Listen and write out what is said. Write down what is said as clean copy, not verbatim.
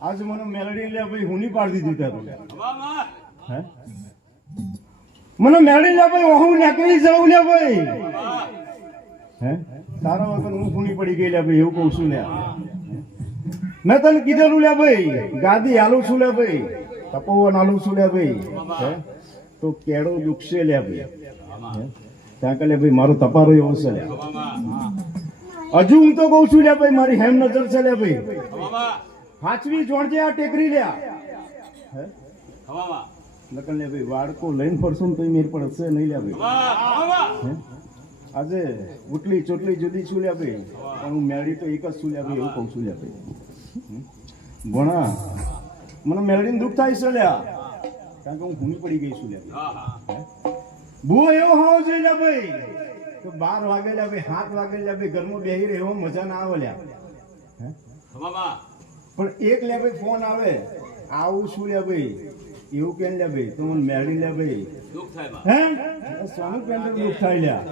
आज મને મેલડી લે ભાઈ હુની પાડી દીધી તારું હે મને મેલડી લે ભાઈ હું નકલી જાઉં લે ભાઈ હે તારા વગર હું હુની પડી ગઈ લે ભાઈ એવું કહું છું લે મેં તને કીધેલું લે ભાઈ ગાદી આલું છું લે ભાઈ તપોવન આલું છું લે ભાઈ હે તો કેડો દુખશે લે ભાઈ ત્યાં કે લે ભાઈ મારો તપારો એવો છે લે હજુ હું તો કહું છું લે ભાઈ મારી હેમ નજર છે લે ભાઈ હાચવી જોણજે આ ટેકરી લ્યા હે હવામાં નકલ લે ભાઈ વાડકો લઈને ફરશું તો મેર પડશે નહીં લે ભાઈ આજે ઉટલી ચોટલી જુદી છું લે ભાઈ પણ હું મેળી તો એક જ છું લે ભાઈ એવું કહું છું લે ભાઈ ભણા મને મેળીને દુઃખ થાય છે લ્યા કારણ કે હું ભૂમી પડી ગઈ છું લે ભાઈ ભૂ એવો હોવો જોઈએ લે ભાઈ તો 12 વાગે લે ભાઈ 7 વાગે લે ભાઈ ઘરમાં બેહી રહ્યો મજા ના આવે લ્યા હે હવામાં પણ એક લે ભાઈ ફોન આવે આવું શું લે ભાઈ એવું કેમ લે ભાઈ તો મને મેળી લે ભાઈ દુઃખ થાય હે સોનું પેન દુઃખ થાય લ્યા